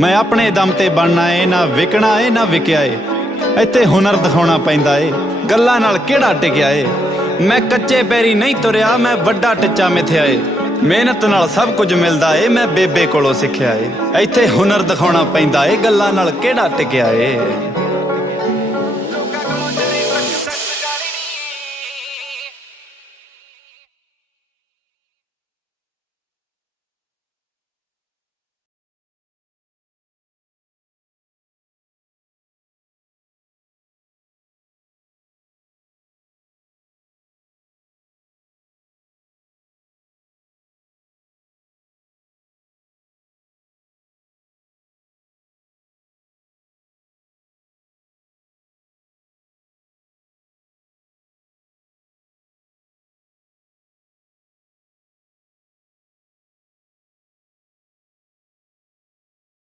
ਮੈਂ ਆਪਣੇ ਦਮ ਤੇ ਬਣਨਾ ਏ, ਨਾ ਵਿਕਣਾ ਏ, ਨਾ ਵਿਕਿਆ ਏ। ਇੱਥੇ ਹੁਨਰ ਦਿਖਾਉਣਾ ਪੈਂਦਾ ਏ, ਗੱਲਾਂ ਨਾਲ ਕਿਹੜਾ ਟਿਕਿਆ ਏ। ਮੈਂ ਕੱਚੇ ਪੈਰੀ ਨਹੀਂ ਤੁਰਿਆ, ਮੈਂ ਵੱਡਾ ਟਿੱਚਾ ਮਿਥਿਆ ਏ। ਮਿਹਨਤ ਨਾਲ ਸਭ ਕੁਝ ਮਿਲਦਾ ਏ, ਮੈਂ ਬੇਬੇ ਕੋਲੋਂ ਸਿੱਖਿਆ ਏ। ਇੱਥੇ ਹੁਨਰ ਦਿਖਾਉਣਾ ਪੈਂਦਾ ਏ, ਗੱਲਾਂ ਨਾਲ ਕਿਹੜਾ ਟਿਕਿਆ ਏ।